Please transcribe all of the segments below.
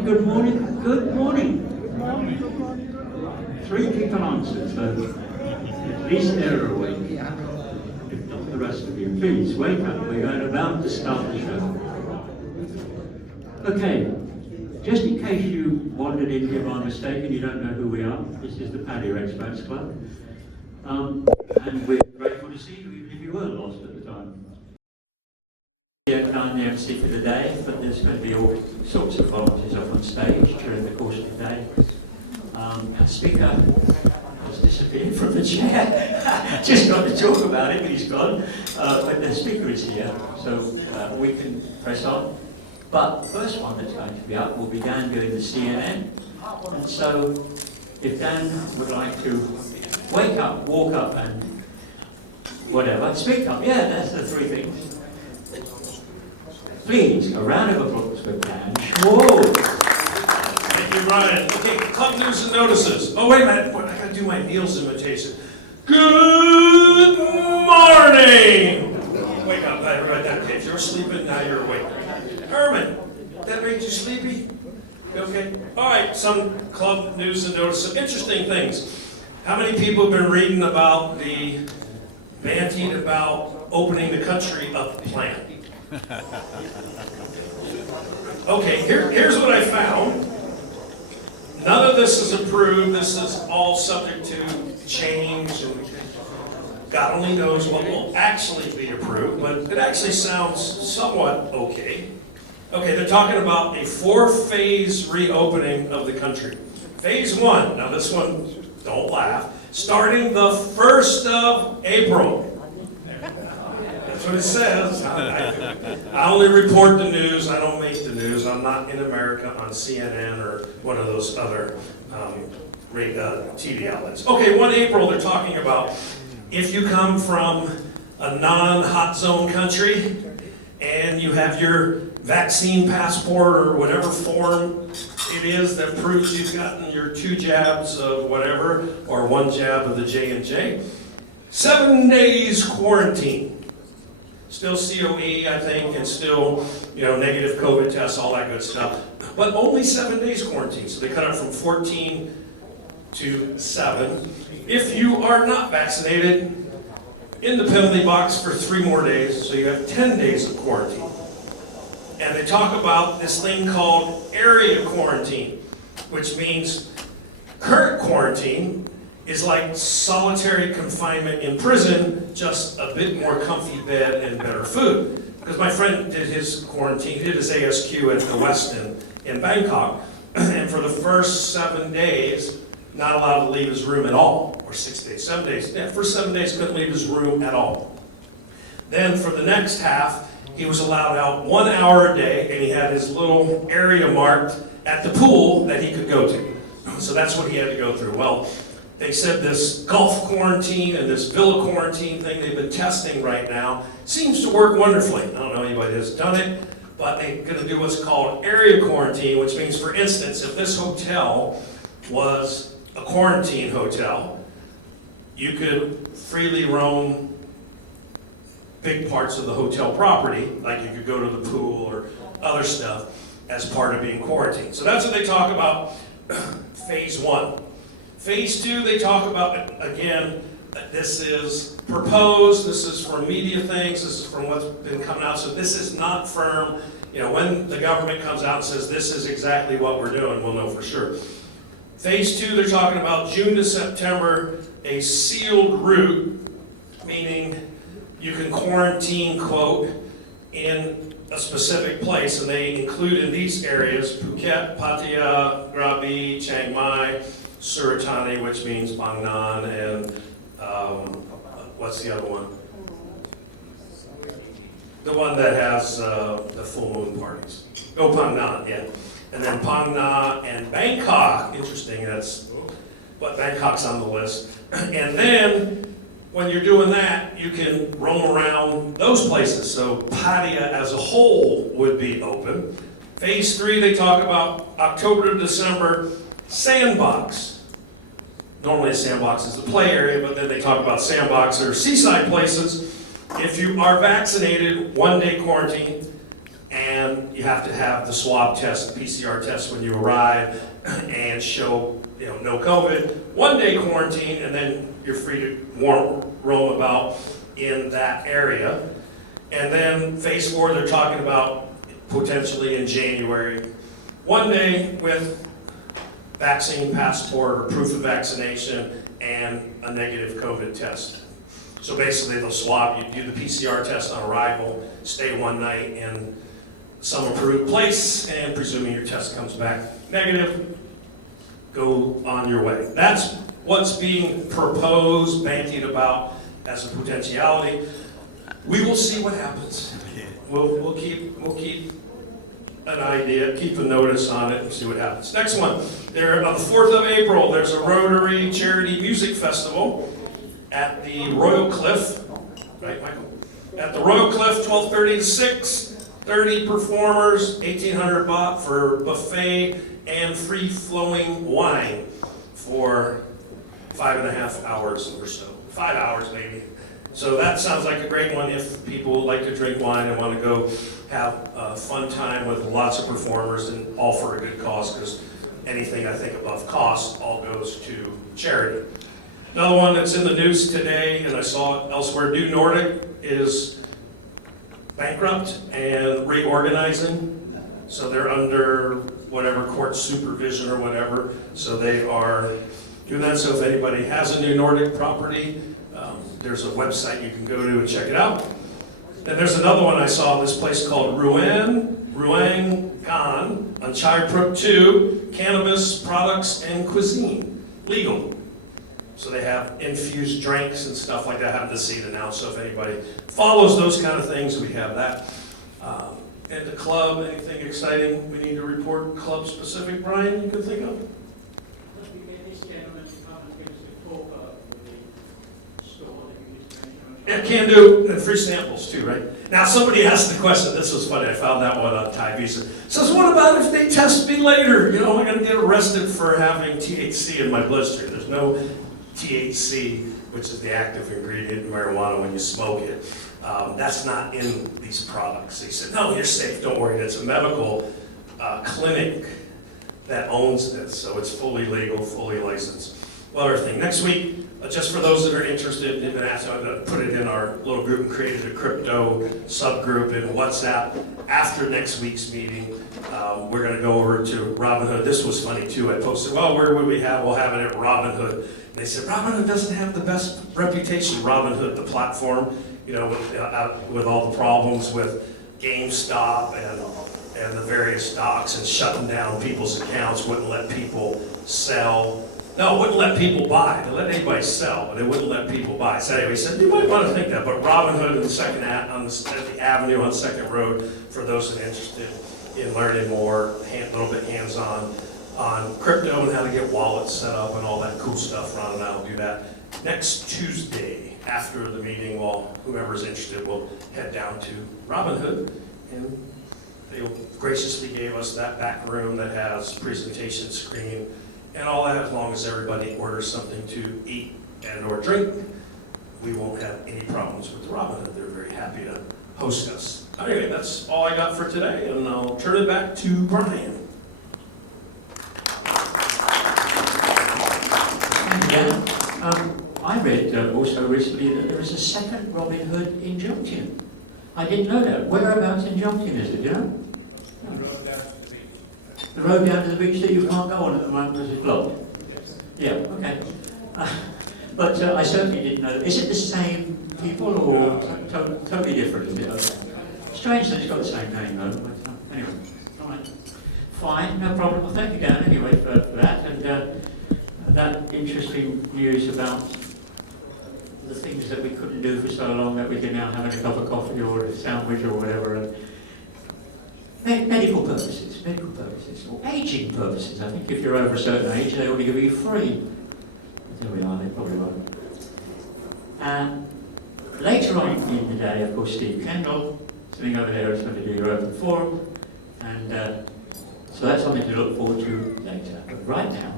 morning, good morning, good morning. 3 people answered, so at least they're awake. If not the rest of you, please wake up. We're about to start the show. Okay, just in case you wandered in here by mistake and you don't know who we are, this is the Patio Experts Club. And we're grateful to see you, even if you were lost at the time. I'm the MC for the day, but there's going to be all sorts of volunteers up on stage during the course of the day. Our speaker has disappeared from the chair. Just got to talk about it, but he's gone. But the speaker is here, so we can press on. But the first one that's going to be up will be Dan doing the CNN. And so if Dan would like to wake up, walk up, and whatever, speak up. Yeah, that's the 3 things. Please, a round of applause for Dan Schwartz. Thank you, Ryan. Okay, club news and notices. Oh, wait a minute. I gotta do my Niels imitation. Good morning! Wake up, everybody. Okay, if you were sleeping, now you're awake. Herman, that made you sleepy? You okay? All right, some club news and notices. Some interesting things. How many people have been reading about the bantied about opening the country up plan? Okay, here's what I found. None of this is approved. This is all subject to change, and God only knows what will actually be approved, but it actually sounds somewhat okay. Okay, they're talking about a 4-phase reopening of the country. Phase 1, now this one, don't laugh, starting the 1st of April. That's what it says. I only report the news. I don't make the news. I'm not in America on CNN or one of those other TV outlets. Okay, 1 April, they're talking about if you come from a non-hot zone country and you have your vaccine passport or whatever form it is that proves you've gotten your 2 jabs of whatever or 1 jab of the J&J, 7 days quarantine. Still COE, I think, and still, negative COVID tests, all that good stuff. But only 7 days quarantine, so they cut it from 14 to 7. If you are not vaccinated, in the penalty box for 3 more days, so you have 10 days of quarantine. And they talk about this thing called area quarantine, which means current quarantine is like solitary confinement in prison, just a bit more comfy bed and better food. Because my friend did his quarantine, he did his ASQ at the Westin in Bangkok, and for the first 7 days, not allowed to leave his room at all, or 6 days, 7 days. Yeah, first 7 days couldn't leave his room at all. Then for the next half, he was allowed out 1 hour a day, and he had his little area marked at the pool that he could go to. So that's what he had to go through. Well, they said this Gulf quarantine and this villa quarantine thing they've been testing right now seems to work wonderfully. I don't know anybody that's done it, but they're going to do what's called area quarantine, which means, for instance, if this hotel was a quarantine hotel, you could freely roam big parts of the hotel property, like you could go to the pool or other stuff as part of being quarantined. So that's what they talk about, phase 1. Phase 2, they talk about, again, this is proposed, this is from media things, this is from what's been coming out, so this is not firm. When the government comes out and says this is exactly what we're doing, we'll know for sure. Phase 2, they're talking about June to September, a sealed route, meaning you can quarantine, quote, in a specific place, and they include in these areas Phuket, Pattaya, Krabi, Chiang Mai, Suratani, which means Bangnan, and what's the other one? The one that has the full moon parties. Oh, Phang Nga, yeah. And then Phang Nga and Bangkok. Interesting, Bangkok's on the list. And then, when you're doing that, you can roam around those places. So Pattaya as a whole would be open. Phase 3, they talk about October to December, sandbox. Normally a sandbox is the play area, but then they talk about sandbox or seaside places. If you are vaccinated, 1 day quarantine. and you have to have the swab test, PCR test when you arrive, and show no COVID. 1 day quarantine, and then you're free to roam about in that area. And then phase 4, they're talking about potentially in January. 1 day with vaccine passport or proof of vaccination and a negative COVID test. So basically they'll swab you, do the PCR test on arrival, stay 1 night in some approved place, and presuming your test comes back negative, go on your way. That's what's being proposed, bandied about as a potentiality. We will see what happens. We'll keep an idea, keep a notice on it, and see what happens. Next one, there on the 4th of April, there's a Rotary Charity Music Festival at the Royal Cliff, right, Michael? At the Royal Cliff, 12:30 to 6:30 performers, 1,800 baht for buffet and free-flowing wine for 5.5 hours or so, 5 hours maybe. So that sounds like a great one if people like to drink wine and want to go have a fun time with lots of performers, and all for a good cause, because anything I think above cost all goes to charity. Another one that's in the news today, and I saw it elsewhere, New Nordic is bankrupt and reorganizing. So they're under whatever court supervision or whatever. So they are doing that. So if anybody has a New Nordic property, there's a website you can go to and check it out. Then there's another one I saw, this place called Ruang Gan on Chai Pruk 2, cannabis products and cuisine, legal. So they have infused drinks and stuff like that. I haven't seen it now, so if anybody follows those kind of things, we have that. And the club, anything exciting we need to report club specific, Brian, you can think of? Yeah, can do, and free samples too, right? Now somebody asked the question, this was funny, I found that one on Thai Visa. Says, what about if they test me later? Am I gonna get arrested for having THC in my bloodstream? There's no THC, which is the active ingredient in marijuana when you smoke it. That's not in these products. He said, no, you're safe, don't worry. It's a medical clinic that owns this, so it's fully legal, fully licensed. Well, everything. Next week, just for those that are interested, they've been asked, I'm going to put it in our little group and created a crypto subgroup in WhatsApp. After next week's meeting, we're going to go over to Robinhood. This was funny too. I posted, well, where would we have? We'll have it at Robinhood. And they said, Robinhood doesn't have the best reputation. Robinhood, the platform, with all the problems with GameStop and the various stocks and shutting down people's accounts, wouldn't let people sell. No, it wouldn't let people buy. They let anybody sell, but they wouldn't let people buy. So anyway, he said, you might want to think that, but Robinhood in the at the Avenue on 2nd Road, for those that are interested in learning more, a little bit hands-on on crypto and how to get wallets set up and all that cool stuff. Ron and I will do that next Tuesday after the meeting. Well, whoever's interested will head down to Robinhood, and they graciously gave us that back room that has presentation screen and all that. As long as everybody orders something to eat and or drink, we won't have any problems with Robinhood. They're very happy to host us. Anyway, that's all I got for today, and I'll turn it back to Brian. I read also recently that there is a second Robin Hood in Junction. I didn't know that. Whereabouts in Junction is it, do you know? The road down to the beach that you can't go on at the moment because it's blocked? Yeah, okay. But I certainly didn't know. Is it the same people or totally different? Is it? Okay. Strange that it's got the same name though. But, anyway, all right. Fine, no problem. Well, thank you, Dan, anyway, for that. And that interesting news about the things that we couldn't do for so long that we can now have in a cup of coffee or a sandwich or whatever. And medical purposes, or aging purposes. I think if you're over a certain age, they ought to give you free. There we are, they probably won't. And later on in the day, of course, Steve Kendall, sitting over there, is going to do your open forum. And so that's something to look forward to later. But right now,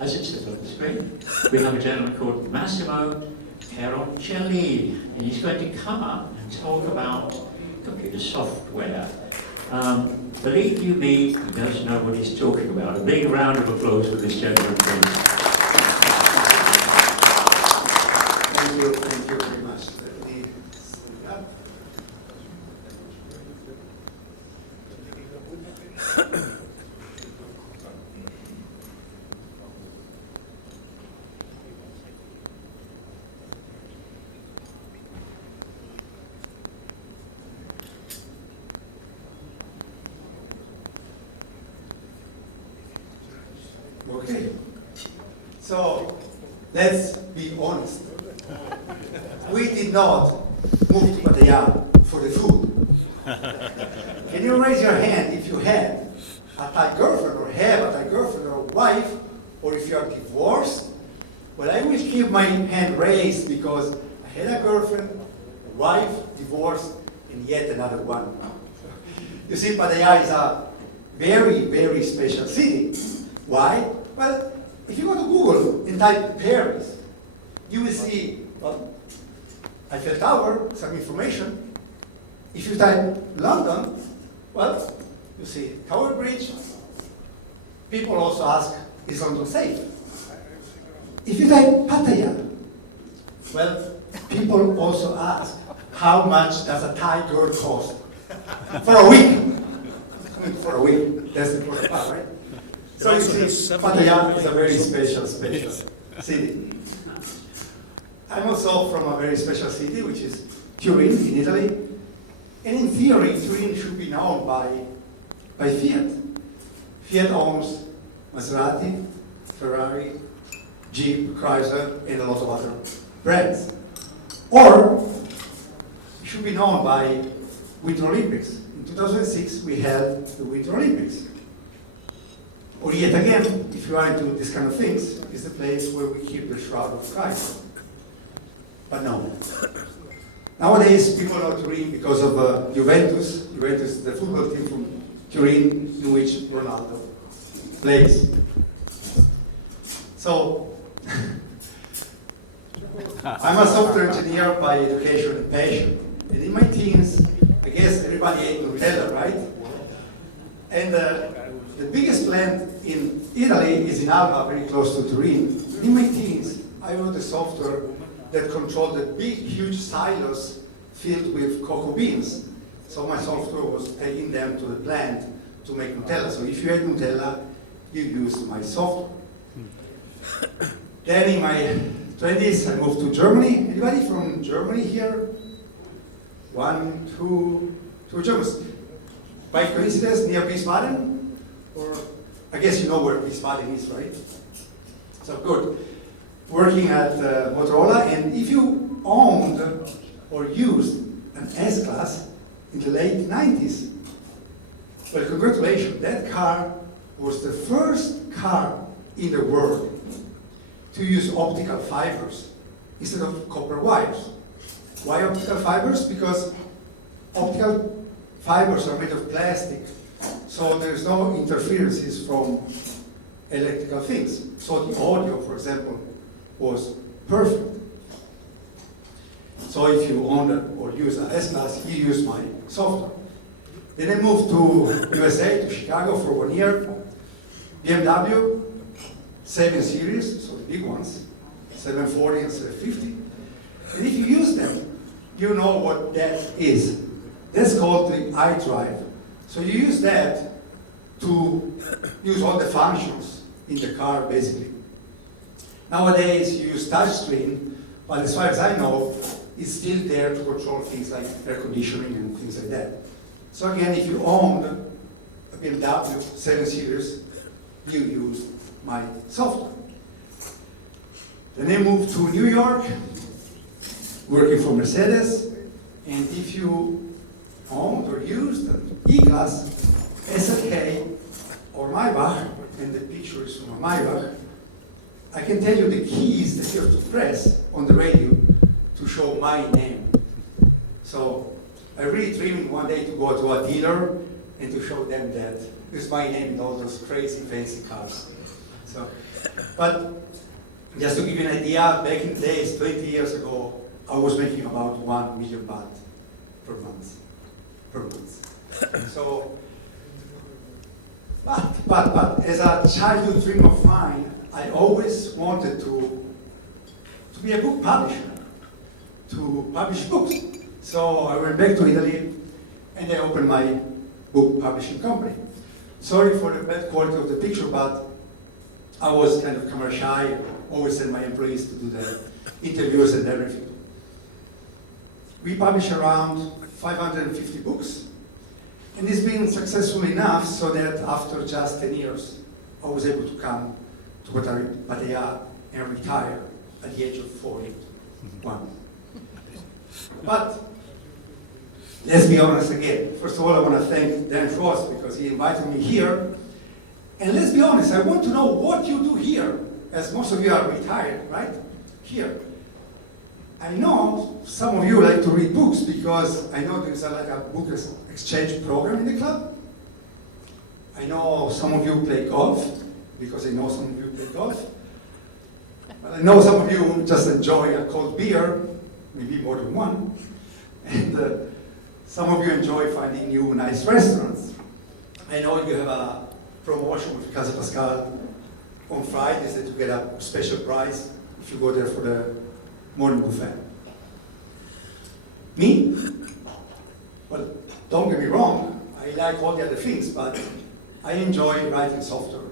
as it says on the screen, we have a gentleman called Massimo Peroncelli, and he's going to come up and talk about computer software. Believe you me, he does know what he's talking about. A big round of applause for this gentleman, please. Thank you very much. Let me stand up. Okay, so let's be honest. We did not move to Pattaya for the food. Can you raise your hand if you had a Thai girlfriend, or have a Thai girlfriend or wife, or if you are divorced? Well, I will keep my hand raised because I had a girlfriend, a wife, divorced, and yet another one. You see, Pattaya is a very, very special city. Why? Well, if you go to Google and type Paris, you will see, well, Eiffel Tower, some information. If you type London, well, you see Tower Bridge. People also ask, is London safe? If you type Pattaya, well, people also ask, how much does a Thai girl cost? For a week. I mean, for a week, that's the important part, right? So you see, Pattaya is a very special city. I'm also from a very special city, which is Turin in Italy. And in theory, Turin should be known by Fiat. Fiat owns Maserati, Ferrari, Jeep, Chrysler, and a lot of other brands. Or it should be known by Winter Olympics. In 2006, we held the Winter Olympics. Or yet again, if you are into this kind of things, is the place where we keep the Shroud of Christ. But no. Nowadays, people know Turin because of Juventus. Juventus, the football team from Turin, in which Ronaldo plays. So, I'm a software engineer by education and passion. And in my teens, I guess everybody ate Nutella, right? And the biggest plant in Italy is in Alba, very close to Turin. In my teens, I wrote a software that controlled the big, huge silos filled with cocoa beans. So my software was taking them to the plant to make Nutella. So if you had Nutella, you used my software. Then in my 20s, I moved to Germany. Anybody from Germany here? One, two Germans. By coincidence, near Wiesbaden? Or, I guess you know where Wiesbaden is, right? So good. Working at Motorola, and if you owned or used an S-Class in the late 90s, well, congratulations. That car was the first car in the world to use optical fibers instead of copper wires. Why optical fibers? Because optical fibers are made of plastic, so there's no interferences from electrical things. So the audio, for example, was perfect. So if you own or use an S-Class, you use my software. Then I moved to USA, to Chicago for 1 year. BMW, 7 Series, so the big ones, 740 and 750. And if you use them, you know what that is. That's called the iDrive. So you use that to use all the functions in the car, basically. Nowadays, you use touchscreen, but as far as I know, it's still there to control things like air conditioning and things like that. So again, if you own a BMW 7 Series, you use my software. Then I moved to New York, working for Mercedes, and if you owned or used an E-Class, SLK, or Maybach, and the picture is from a Maybach, I can tell you the keys that you have to press on the radio to show my name. So I really dreamed one day to go to a dealer and to show them that this is my name in all those crazy fancy cars. So, but just to give you an idea, back in the days, 20 years ago, I was making about 1 million baht per month. So, but as a childhood dream of mine, I always wanted to be a book publisher, to publish books. So I went back to Italy and I opened my book publishing company. Sorry for the bad quality of the picture, but I was kind of camera shy, always sent my employees to do the interviews and everything. We publish around 550 books, and it's been successful enough so that after just 10 years, I was able to come to Pattaya and retire at the age of 41. But let's be honest again. First of all, I want to thank Dan Frost because he invited me here. And let's be honest, I want to know what you do here, as most of you are retired, right? Here. I know some of you like to read books because I know there's like a book exchange program in the club. I know some of you play golf because I know some of you play golf. But I know some of you just enjoy a cold beer, maybe more than one. And some of you enjoy finding new nice restaurants. I know you have a promotion with Casa Pascal on Fridays that you get a special price if you go there for the morning buffet. Me? Well, don't get me wrong, I like all the other things, but I enjoy writing software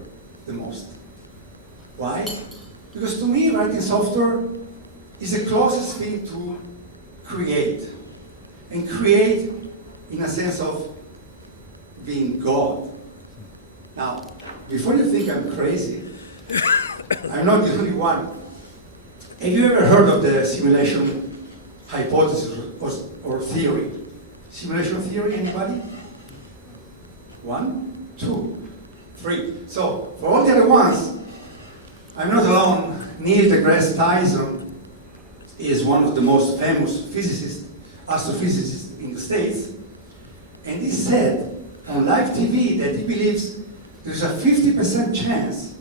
the most. Why? Because to me, writing software is the closest thing to create. And create in a sense of being God. Now, before you think I'm crazy, I'm not the only one. Have you ever heard of the simulation hypothesis or theory? Simulation theory, anybody? 1, 2, 3. So, for all the other ones, I'm not alone. Neil deGrasse Tyson is one of the most famous astrophysicists in the States. And he said on live TV that he believes there's a 50% chance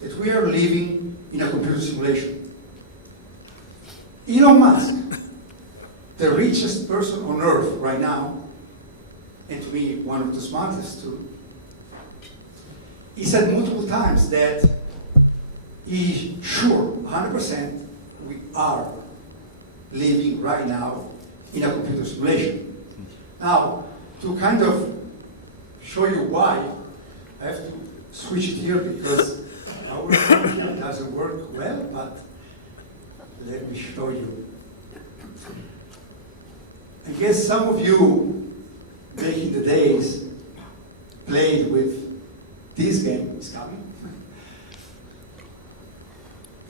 that we are living in a computer simulation. Elon Musk, the richest person on earth right now, and to me, one of the smartest too, he said multiple times that he's sure, 100%, we are living right now in a computer simulation. Now, to kind of show you why, I have to switch it here because our here doesn't work well, but let me show you. I guess some of you, back in the days, played with this game. It's coming.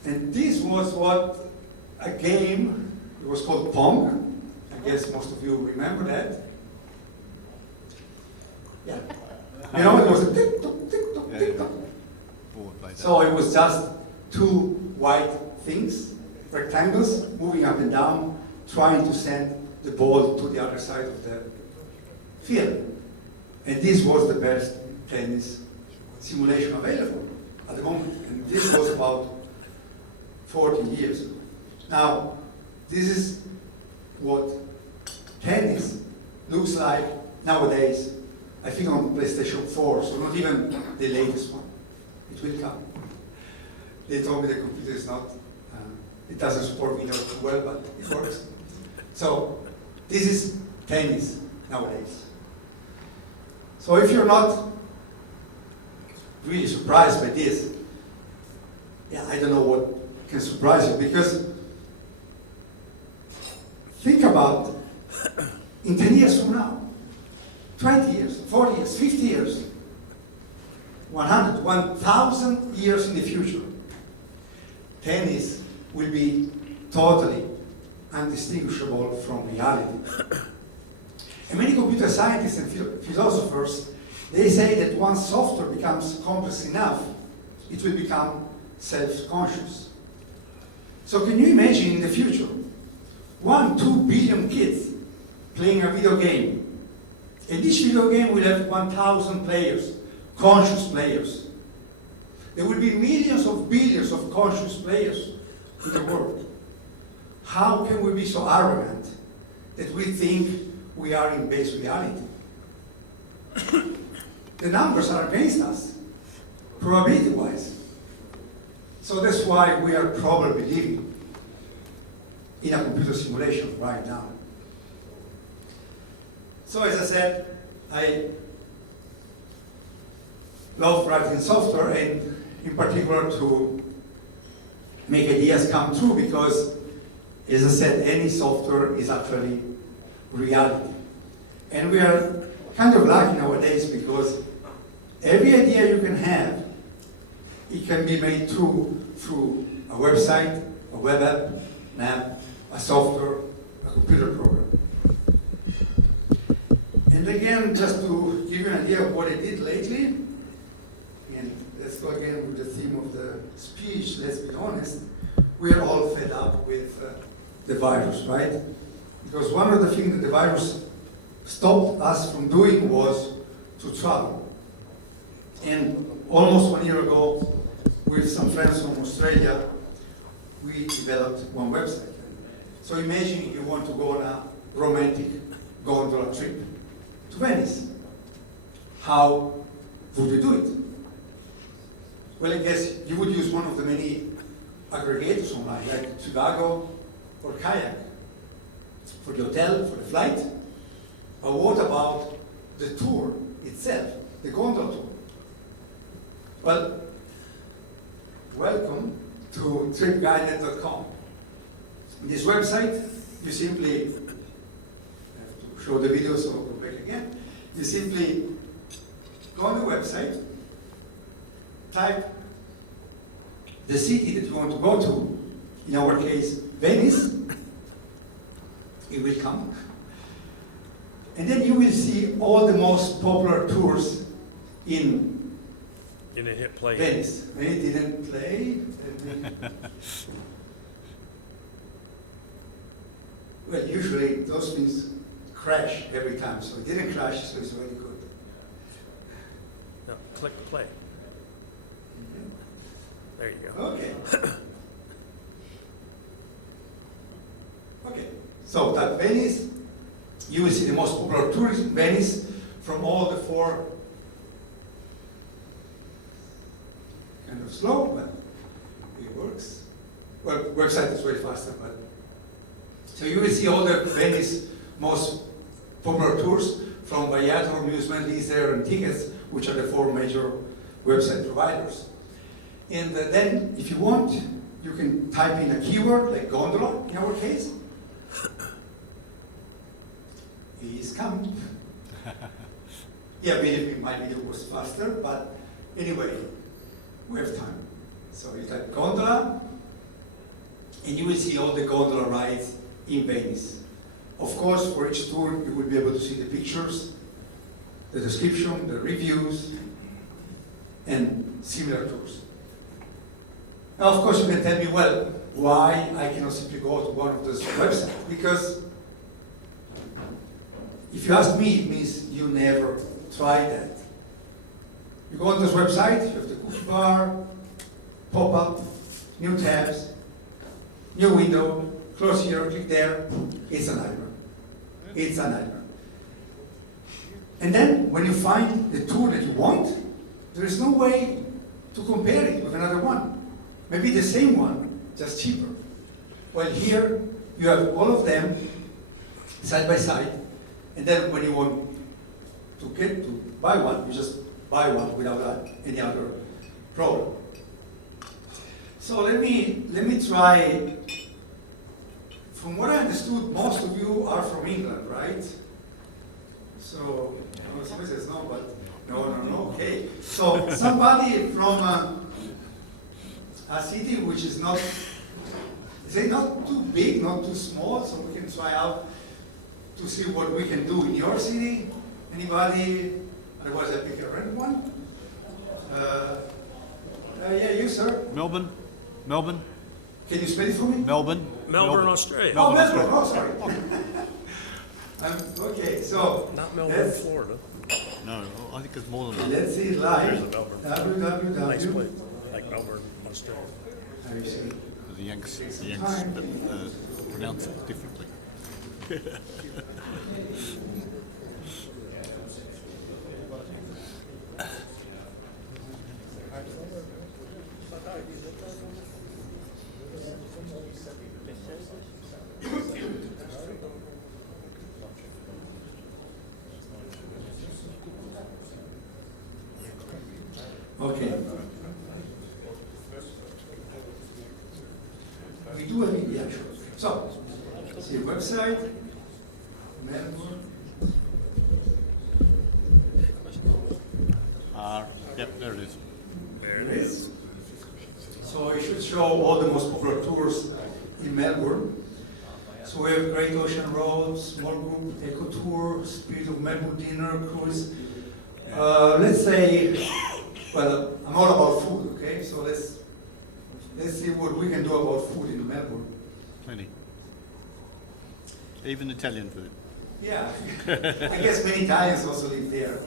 And this was what a game, it was called Pong. I guess most of you remember that. Yeah. You know, it was a tick-tock, tick-tock, tick-tock. So it was just two white things, rectangles, moving up and down, trying to send the ball to the other side of the field. And this was the best tennis simulation available at the moment. And this was about 40 years ago. Now, this is what tennis looks like nowadays. I think on PlayStation 4, so not even the latest one. It will come. They told me the computer is not, it doesn't support video too well, but it works. So this is tennis nowadays. So if you're not really surprised by this, yeah, I don't know what can surprise you, because think about in 10 years from now, 20 years, 40 years, 50 years, 100, 1,000 years in the future, tennis will be totally undistinguishable from reality. And many computer scientists and philosophers, they say that once software becomes complex enough, it will become self-conscious. So can you imagine in the future, 1-2 billion kids playing a video game, and each video game will have 1,000 players, conscious players. There will be millions of billions of conscious players in the world. How can we be so arrogant that we think we are in base reality? the numbers are against us, probability-wise. So that's why we are probably living in a computer simulation right now. So as I said, I love writing software, and in particular to make ideas come true, because, as I said, any software is actually reality. And we are kind of lucky nowadays, because every idea you can have, it can be made true through a website, a web app, an app, a software, a computer program. And again, just to give you an idea of what I did lately, and let's go again with the theme of the speech, let's be honest, we are all fed up with the virus, right? Because one of the things that the virus stopped us from doing was to travel. And almost 1 year ago, with some friends from Australia, we developed one website. So imagine you want to go on a romantic gondola trip to Venice. How would you do it? Well, I guess you would use one of the many aggregators online, like Trivago or Kayak, for the hotel, for the flight. But what about the tour itself, the gondola tour? Well, welcome to tripguided.com. In this website, you simply, I have to show the video, so I'll go back again. You simply go on the website, type the city that you want to go to, in our case, Venice. It will come. And then you will see all the most popular tours in Didn't hit play. Venice. When it didn't play, well, usually those things crash every time, so it didn't crash, so it's really good. No, click play. There you go. Okay. Okay, so that Venice, you will see the most popular tours in Venice from all the four. Kind of slow, but it works. Well, website is way faster, but so you will see all the Venice most popular tours from Viator, Amusement, Leisure, and Tickets, which are the four major website providers. And then, if you want, you can type in a keyword like gondola in our case. He's coming. Yeah, believe me, my video was faster, but anyway, we have time. So you type gondola, and you will see all the gondola rides in Venice. Of course, for each tour, you will be able to see the pictures, the description, the reviews, and similar tours. Now, of course, you can tell me, well, why I cannot simply go to one of those websites? Because if you ask me, it means you never tried that. You go on this website, you have the cookie bar, pop-up, new tabs, new window, close here, click there. It's a nightmare. It's a nightmare. And then, when you find the tour that you want, there is no way to compare it with another one. Maybe the same one, just cheaper. Well, here, you have all of them side by side, and then when you want to get to buy one, you just buy one without any other problem. So let me try. From what I understood, most of you are from England, right? So, somebody says no, but no, okay. So somebody from a city which is not, say, not too big, not too small, so we can try out to see what we can do in your city. Anybody? Otherwise, I pick a random one. Yeah, you, sir. Melbourne. Can you spell it for me? Melbourne, Australia. Oh, Melbourne, Melbourne. Oh, sorry. Okay, so Not Melbourne, Florida. No, I think it's more than that. let's see live. There's a Melbourne. Nice place, www. like Melbourne, Australia. Let me see. The Yanks pronounce it differently. Okay. We do have India, sure. So, see website, Melbourne. Yep, there it is. There it is. So it should show all the most popular tours in Melbourne. So we have Great Ocean Road, Small Group, Eco Tour, Spirit of Melbourne Dinner, Cruise. Let's say, well, I'm all about food, okay? So let's see what we can do about food in Melbourne. Plenty. Even Italian food. Yeah, I guess many Italians also live there.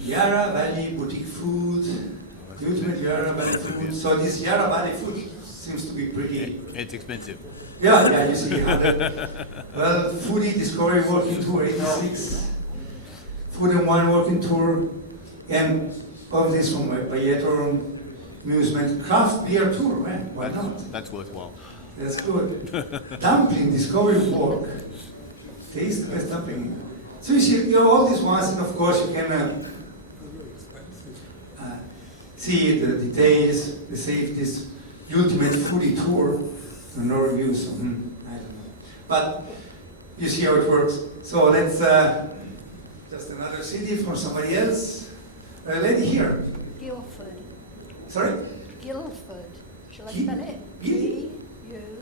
Yarra Valley Boutique Food, the ultimate Yarra Valley food. So this Yarra Valley food seems to be pretty. It's expensive. Yeah, you see. Well, Foodie Discovery Walking Tour 86, Food and Wine Walking Tour, and all of this from Payetor Amusement Craft Beer Tour, man, why not? That's worthwhile. That's good. Dumpling Discovery Walk, taste the best dumpling. So you see, you have all these ones, and of course you can see the details, the safeties, ultimate foodie tour, no reviews, so, I don't know. But you see how it works. So let's, just another city for somebody else. A lady here. Guildford. Sorry? Guildford. Shall I Gi- spell it? Gi- Guildford.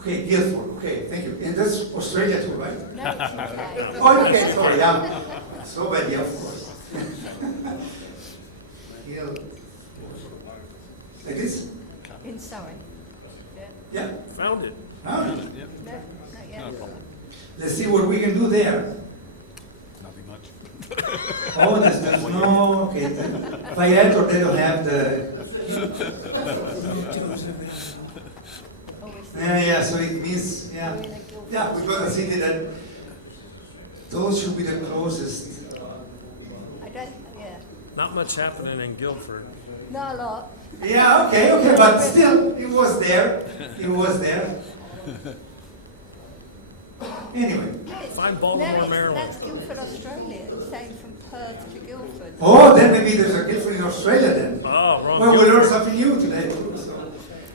Okay, Guildford, okay, thank you. And that's Australia too, right? No, it's UK. Oh, okay, sorry, I'm so bad, yeah, of course. Guildford. Like this? In Surrey. Yeah. Yeah. Found it. Huh? Yep, No, not yet. no problem. Let's see what we can do there. Nothing much. Oh, there's no, okay. Viator, they don't have the, Always yeah, so it means, yeah. in a Guildford. Yeah, we've got a city that, those should be the closest. I don't, yeah. Not much happening in Guildford. Not a lot. Yeah, okay, but still, it was there. It was there. Anyway. Find Baltimore, No, Maryland. that's Guildford, Australia. It's saying from Perth to Guildford. Oh, then maybe there's a Guildford in Australia then. Oh, wrong. Well, we Guildford. learned something new today too.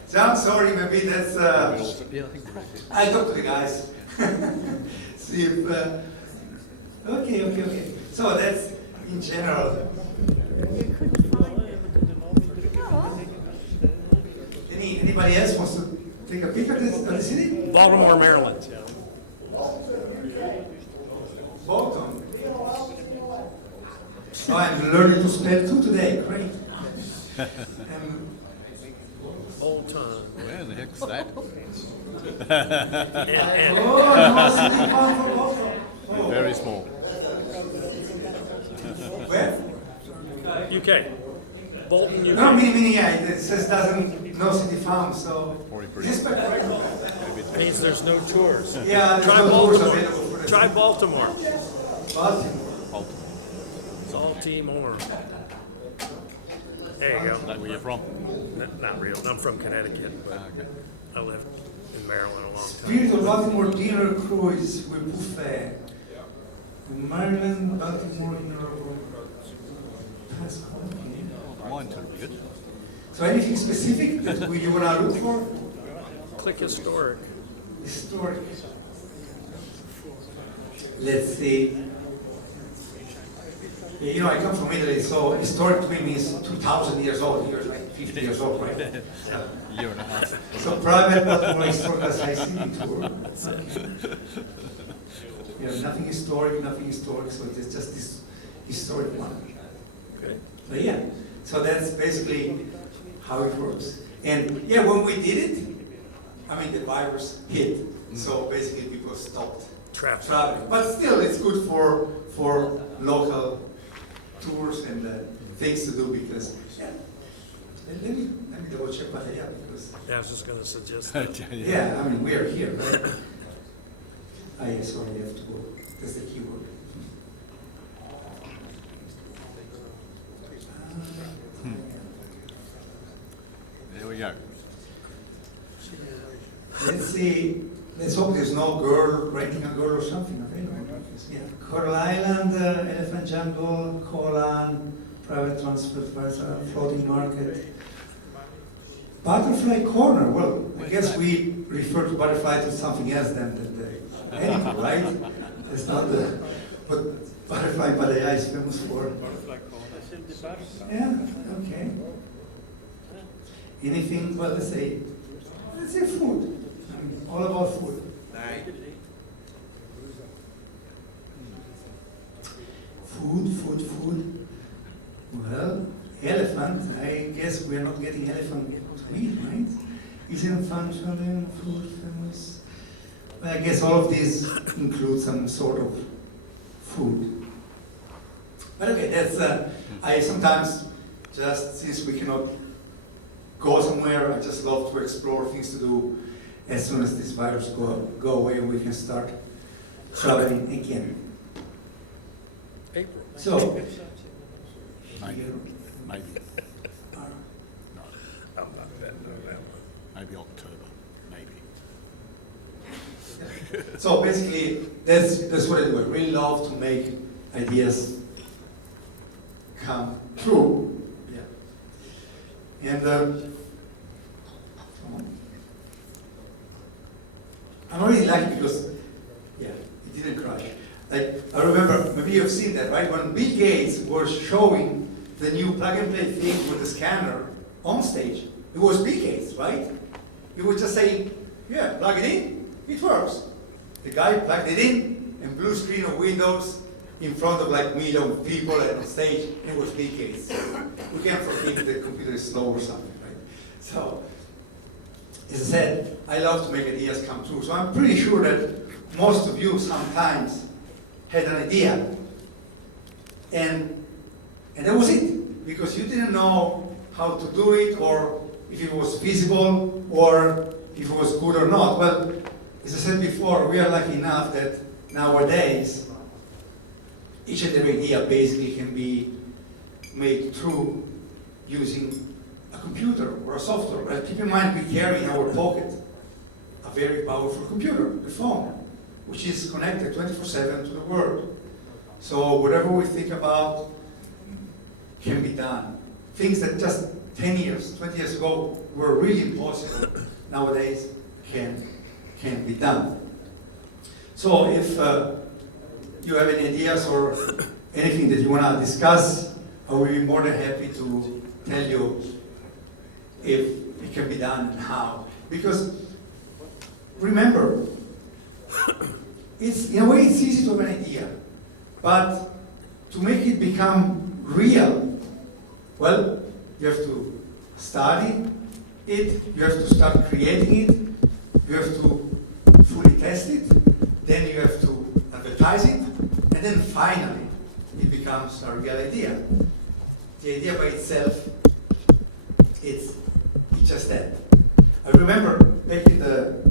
So I'm sorry, maybe that's. I talked to the guys. See if. Okay. So that's in general. You couldn't find it. Oh, Anybody else wants to take a peek at the city? Baltimore, Maryland. Bolton. Oh, I'm learning to spell too today. Great. Old Time. Where the heck's that? And Oh, no, city far from Bolton. Oh. Very small. Where? UK. Bolton, UK. No, meaning, yeah, it says no city farm, so. Probably Is pretty. this correct? Means there's no tours. Yeah, there's Try no tours Baltimore. available for the Try Baltimore. Baltimore. Baltimore. There you Is go. that where you're from? Not real. I'm from Connecticut, but Okay. I lived in Maryland a long time. Spirit of Baltimore dinner cruise with buffet. Maryland, Baltimore, Mine too, good. So anything specific that you want to look for? Click historic. Historic. Let's see. You know, I come from Italy, so historic to me means 2,000 years old. You're like 50 years old, right? Year and a half. So private Baltimore historical sightseeing tour. Yeah, nothing historic, so it's just this historic one. Okay. But yeah, so that's basically how it works. And yeah, when we did it, I mean the virus hit, so basically people stopped Traffic. traveling. But still, it's good for local tours and things to do because yeah. Let me double check what I have because Yeah, I was just going to suggest that. yeah, I mean we are here, right? Yeah, sorry, I have to go. That's the keyword. see, let's hope there's no girl renting a girl or something available. Yeah, Coral Island, Elephant Jungle, Colan, private transport, floating market. Butterfly Corner, well, I guess we refer to butterfly to something else than the animal, right? It's not the, but butterfly Padaya is famous for. Yeah, okay. Anything, well, let's say food. I mean, all about food. Food. Well, elephant, I guess we're not getting elephant to eat, right? Isn't functioning, food famous? Well, I guess all of these include some sort of food. But okay, that's, I sometimes just, since we cannot go somewhere, I just love to explore things to do as soon as this virus go away and we can start traveling again. April. So, Maybe. here Maybe. are No. I'm not betting on that one. Maybe October. Maybe. So basically, that's what I do. I really love to make ideas come true. Yeah. And I'm really lucky because, yeah, it didn't crash. Like, I remember, maybe you've seen that, right? When Bill Gates was showing the new plug-and-play thing with the scanner on stage, it was Bill Gates, right? He was just saying, yeah, plug it in, it works. The guy plugged it in, and blue screen of Windows in front of like million people on stage, and it was Bill Gates. We can't forget the computer is slow or something, right? So, as I said, I love to make ideas come true. So I'm pretty sure that most of you sometimes had an idea, and that was it, because you didn't know how to do it, or if it was feasible, or if it was good or not. Well, as I said before, we are lucky enough that nowadays, each and every idea basically can be made true using a computer or a software. Well, keep in mind, we carry in our pocket a very powerful computer, the phone, which is connected 24/7 to the world. So whatever we think about can be done. Things that just 10 years, 20 years ago were really impossible, nowadays can be done. So if you have any ideas or anything that you want to discuss, I will be more than happy to tell you if it can be done and how. Because remember, in a way it's easy to have an idea, but to make it become real, well, you have to study it, you have to start creating it, you have to fully test it, then you have to advertise it, and then finally it becomes a real idea. The idea by itself, it's just that. I remember back in the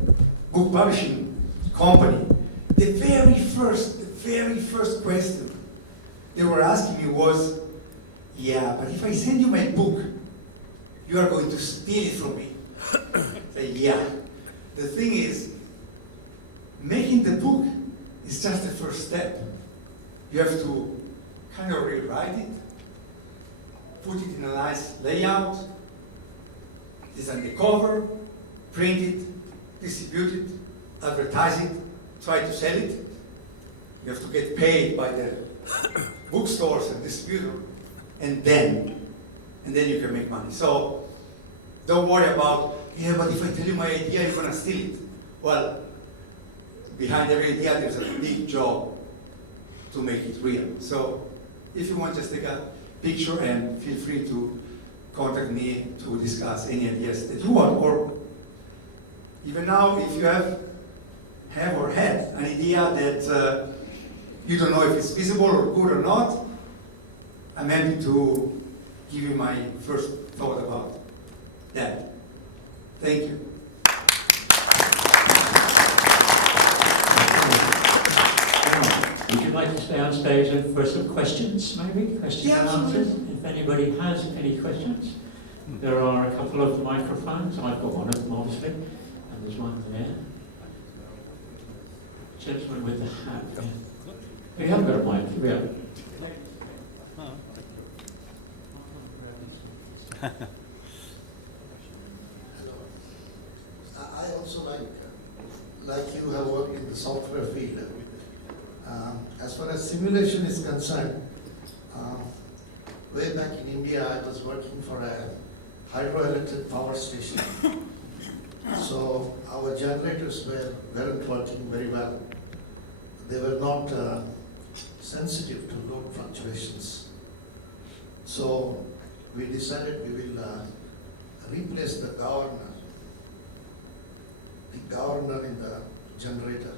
book publishing company, the very first question they were asking me was, yeah, but if I send you my book, you are going to steal it from me. Say, yeah. The thing is, making the book is just the first step. You have to kind of rewrite it, put it in a nice layout, design the cover, print it, distribute it, advertise it, try to sell it. You have to get paid by the bookstores and distributor, and then you can make money. So don't worry about, yeah, but if I tell you my idea, you're gonna steal it. Well, behind every idea, there's a big job to make it real. So if you want, just take a picture and feel free to contact me to discuss any ideas that you want. Or even now, if you have or had an idea that you don't know if it's feasible or good or not, I'm happy to give you my first thought about that. Thank you. Would you like to stay on stage and for some questions, maybe? Questions Yeah, and answers? absolutely. If anybody has any questions, there are a couple of microphones. I've got one of them, obviously, and there's one there. Gentleman with the hat. We haven't got a mic, have we? I also like you have worked in the software field. As far as simulation is concerned, way back in India, I was working for a hydroelectric power station. So our generators weren't working very well. They were not sensitive to load fluctuations. So we decided we will replace the governor in the generator.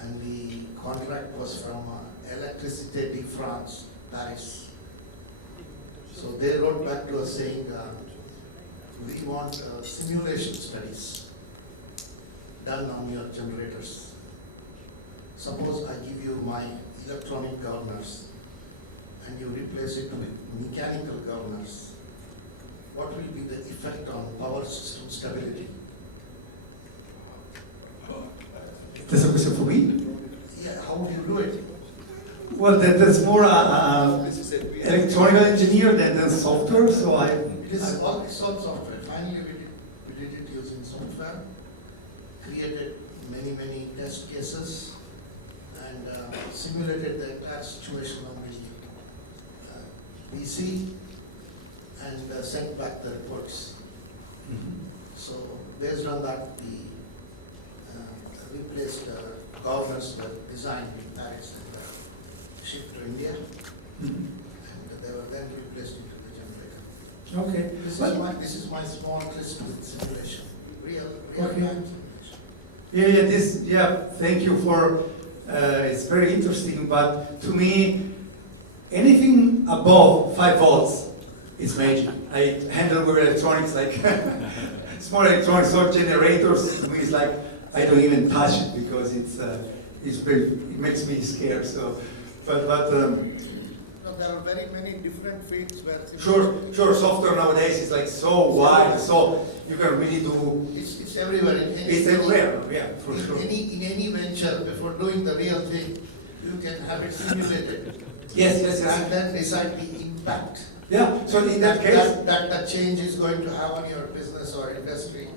And the contract was from Électricité de France, Paris. So they wrote back to us saying, we want simulation studies done on your generators. Suppose I give you my electronic governors and you replace it with mechanical governors. What will be the effect on power system stability? That's a question for me? Yeah, how would you do it? Well, that's more electronical engineer than software, so It is all software. Finally, we did it using software, created many test cases, and simulated the entire situation on the PC, and sent back the reports. So based on that, the replaced governors were designed in Paris and shipped to India, and they were then replaced into the generator. Okay. This is my small test with simulation, real Okay. time simulation. Thank you for, it's very interesting, but to me, anything above 5 volts is major. I handle with electronics, like small electronics or generators, to me it's like, I don't even touch it because it makes me scared, so, No, there are very many different fields where Sure, software nowadays is like so wide, so you can really do, it's everywhere. it's everywhere, yeah, for In sure. any venture, before doing the real thing, you can have it simulated. Yes. And then decide the impact Yeah, so in that case, that change is going to have on your business or industry.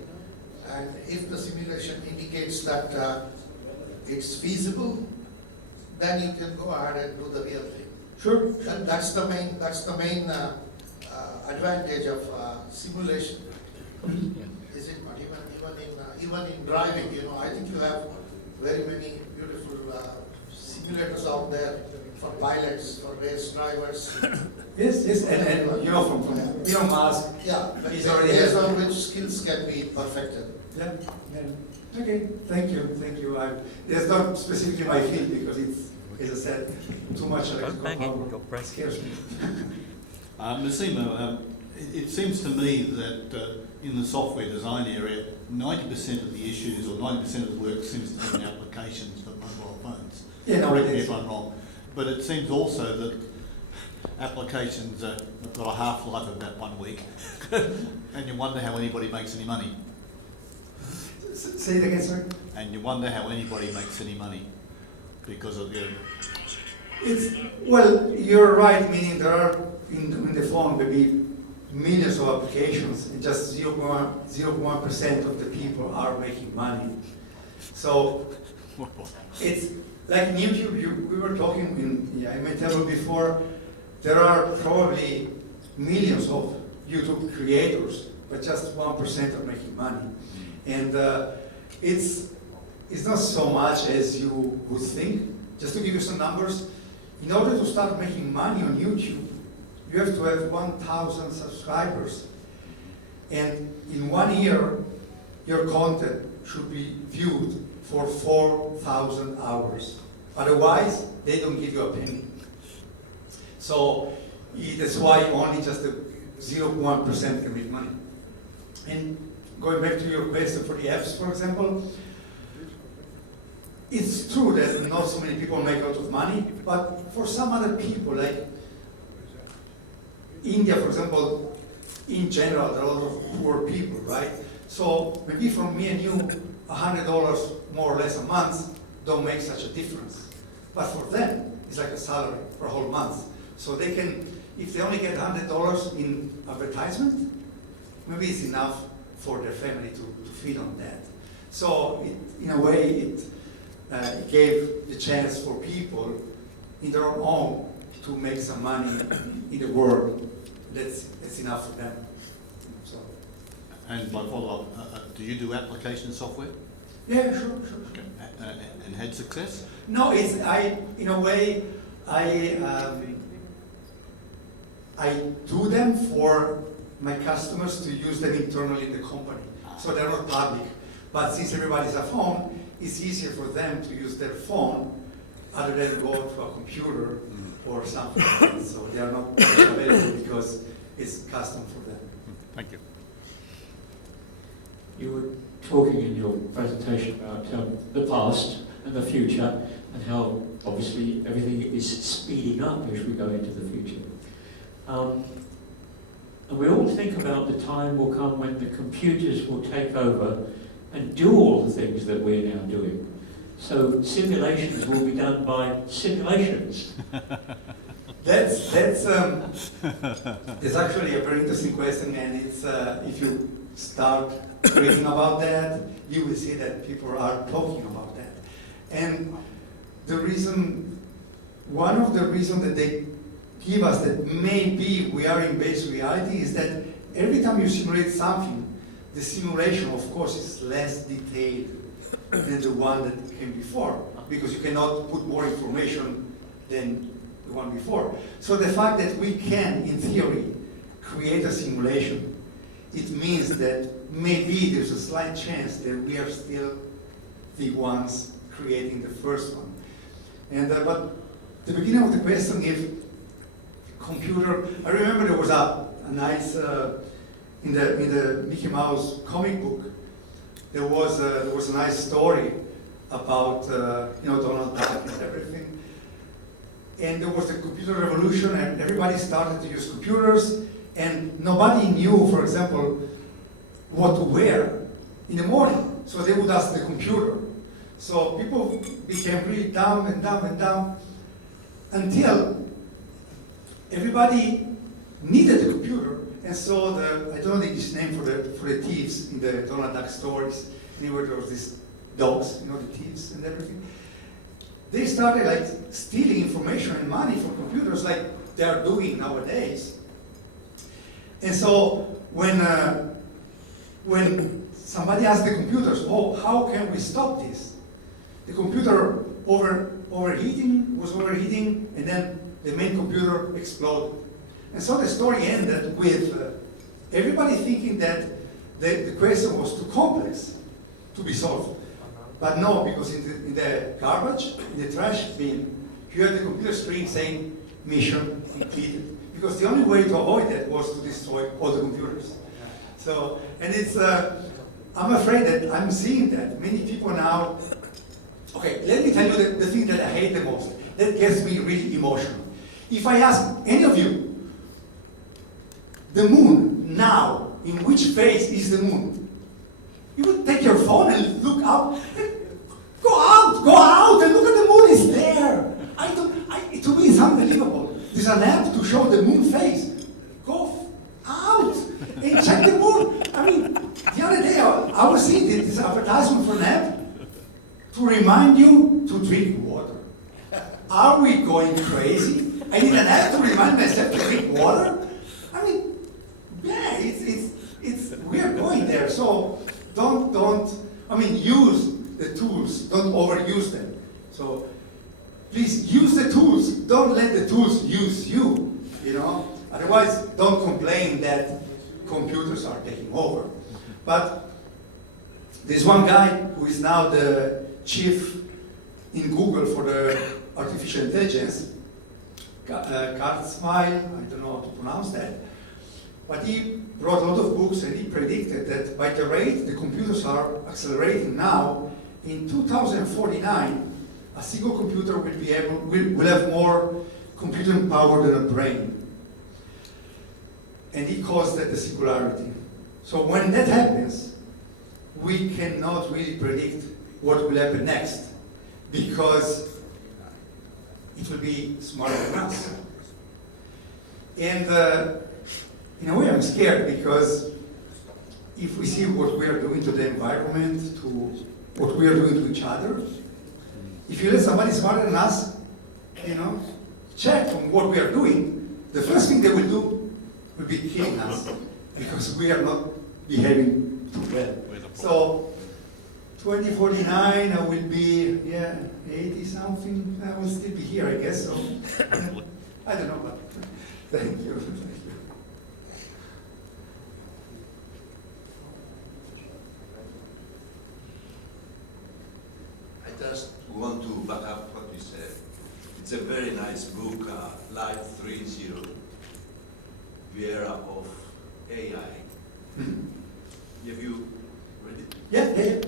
And if the simulation indicates that it's feasible, then you can go ahead and do the real thing. sure. And that's the main advantage of simulation. Is it not? Even in driving, I think you have very many beautiful simulators out there for pilots, for race drivers. Yes, and from Elon Musk. Yeah, but He's already based has- on which skills can be perfected. Yeah. Okay, thank you. It's not specifically my field because it's, as I said, too much electrical power scares me. Massimo, it seems to me that in the software design area, 90% of the issues or 90% of the work seems to be in applications for mobile phones. Yeah, no, Correct it me is. if I'm wrong. But it seems also that applications have got a half-life of about 1 week, and you wonder how anybody makes any money. Say it again, sorry. And you wonder how anybody makes any money because of the. Well, you're right, meaning there are in the phone maybe millions of applications and just 0.1% of the people are making money. So it's like in YouTube, we were talking in my table before, there are probably millions of YouTube creators, but just 1% are making money. And it's not so much as you would think. Just to give you some numbers, in order to start making money on YouTube, you have to have 1,000 subscribers. And in 1 year, your content should be viewed for 4,000 hours. Otherwise, they don't give you a penny. So that's why only just the 0.1% can make money. And going back to your question for the apps, for example, it's true that not so many people make a lot of money, but for some other people, like India, for example, in general, there are a lot of poor people, right? So maybe from me and you, $100 more or less a month don't make such a difference. But for them, it's like a salary for a whole month. So they can, if they only get $100 in advertisement, maybe it's enough for their family to feed on that. So in a way, it gave the chance for people in their own home to make some money in the world. That's enough for them. So. And my follow-up, do you do application software? Yeah, sure. Okay. And had success? No, in a way, I do them for my customers to use them internally in the company. So they're not public. But since everybody's at home, it's easier for them to use their phone other than go to a computer or something like that. So they are not available because it's custom for them. Thank you. You were talking in your presentation about the past and the future, and how obviously everything is speeding up as we go into the future. And we all think about the time will come when the computers will take over and do all the things that we're now doing. So simulations will be done by simulations. That's actually a very interesting question, and it's if you start reading about that, you will see that people are talking about that. And the reason, one of the reasons that they give us that maybe we are in base reality is that every time you simulate something, the simulation, of course, is less detailed than the one that came before, because you cannot put more information than the one before. So the fact that we can, in theory, create a simulation, it means that maybe there's a slight chance that we are still the ones creating the first one. And but the beginning of the question, if computer, I remember there was a nice in the Mickey Mouse comic book. There was a nice story about Donald Duck and everything. And there was the computer revolution, and everybody started to use computers, and nobody knew, for example, what to wear in the morning. So they would ask the computer. So people became really dumb and dumb and dumb until everybody needed a computer. And so I don't know the English name for the thieves in the Donald Duck stories. Anyway, there was these dogs, the thieves and everything. They started like stealing information and money from computers like they are doing nowadays. And so when somebody asked the computers, oh, how can we stop this? The computer was overheating, and then the main computer exploded. And so the story ended with everybody thinking that the question was too complex to be solved. But no, because in the garbage, in the trash bin, you had the computer screen saying mission completed. Because the only way to avoid that was to destroy all the computers. So, and it's, I'm afraid that I'm seeing that. Many people now, okay, let me tell you the thing that I hate the most. That gets me really emotional. If I ask any of you, the moon now, in which phase is the moon? You would take your phone and look out. Go out and look at the moon, it's there. To me, it's unbelievable. There's an app to show the moon phase. Go out and check the moon. I mean, the other day I was seeing this advertisement for an app to remind you to drink water. Are we going crazy? I need an app to remind myself to drink water? I mean, yeah, we are going there. So use the tools, don't overuse them. So please use the tools, don't let the tools use you, Otherwise, don't complain that computers are taking over. But there's one guy who is now the chief in Google for the artificial intelligence, Carl Smile, I don't know how to pronounce that, but he wrote a lot of books and he predicted that by the rate the computers are accelerating now, in 2049, a single computer will have more computing power than a brain. And he calls that the singularity. So when that happens, we cannot really predict what will happen next, because it will be smarter than us. And in a way I'm scared, because if we see what we are doing to the environment, to what we are doing to each other, if you let somebody smarter than us, check on what we are doing, the first thing they will do will be killing us, because we are not behaving too well. So 2049, I will be 80 something. I will still be here, I guess. So I don't know, but thank you. I just want to back up what you said. It's a very nice book, Life 3.0, the era of AI. Have you read it?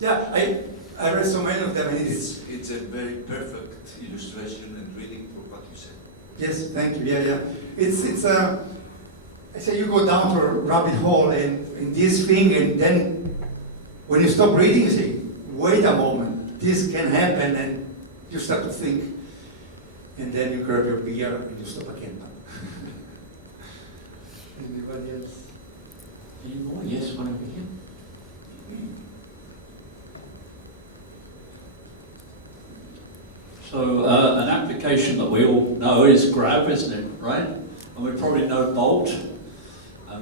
Yeah. I read so many of them, and It's a very perfect illustration and reading for what you said. yes, thank you. Yeah. It's I say you go down to a rabbit hole in this thing, and then when you stop reading, you say, wait a moment, this can happen, and you start to think, and then you grab your beer and you stop again. Anybody else? Any more? Yes, one over here. So an application that we all know is Grab, isn't it, right? And we probably know Bolt.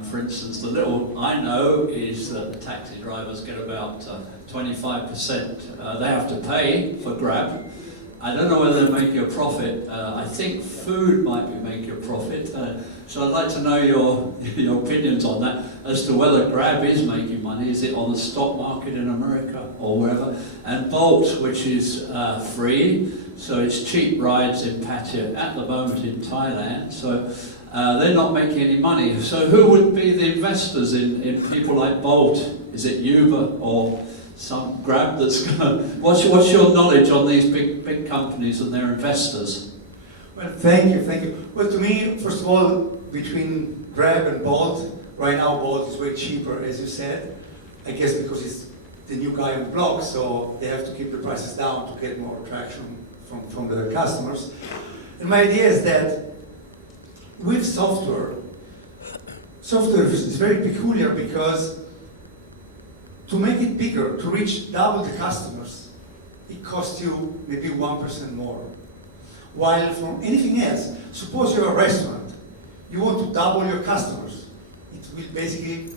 For instance, the little I know is that the taxi drivers get about 25%. They have to pay for Grab. I don't know whether they're making a profit. I think food might be making a profit. So I'd like to know your opinions on that, as to whether Grab is making money. Is it on the stock market in America or wherever? And Bolt, which is free, so it's cheap rides in Pattaya at the moment in Thailand. So they're not making any money. So who would be the investors in people like Bolt? Is it Uber or some Grab that's going? What's your knowledge on these big companies and their investors? Well, thank you. Well, to me, first of all, between Grab and Bolt, right now Bolt is way cheaper, as you said. I guess because it's the new guy on the block, so they have to keep the prices down to get more traction from the customers. And my idea is that with software is very peculiar, because to make it bigger, to reach double the customers, it costs you maybe 1% more. While from anything else, suppose you're a restaurant, you want to double your customers, it will basically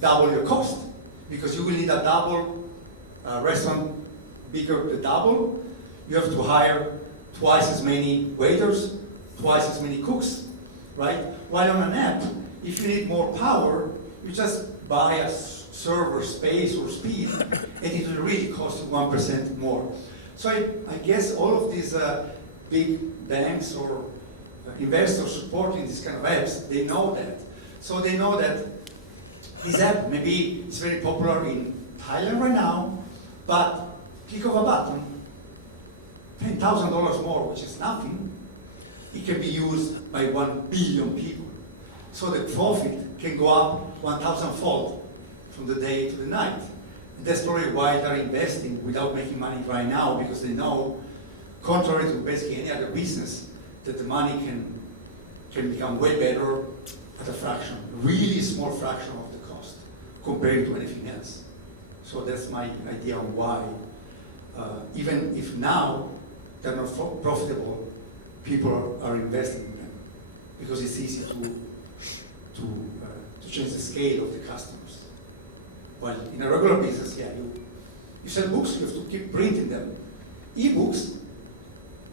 double your cost, because you will need a double restaurant, bigger the double. You have to hire twice as many waiters, twice as many cooks, right? While on an app, if you need more power, you just buy a server space or speed, and it will really cost you 1% more. So I guess all of these big banks or investors supporting these kind of apps, they know that. So they know that this app, maybe it's very popular in Thailand right now, but click of a button, $10,000 more, which is nothing, it can be used by 1 billion people. So the profit can go up 1,000-fold from the day to the night. And that's probably why they're investing without making money right now, because they know, contrary to basically any other business, that the money can become way better at a fraction, really small fraction of the cost, compared to anything else. So that's my idea on why, even if now they're not profitable, people are investing in them, because it's easy to change the scale of the customers. While in a regular business, you sell books, you have to keep printing them. E-books,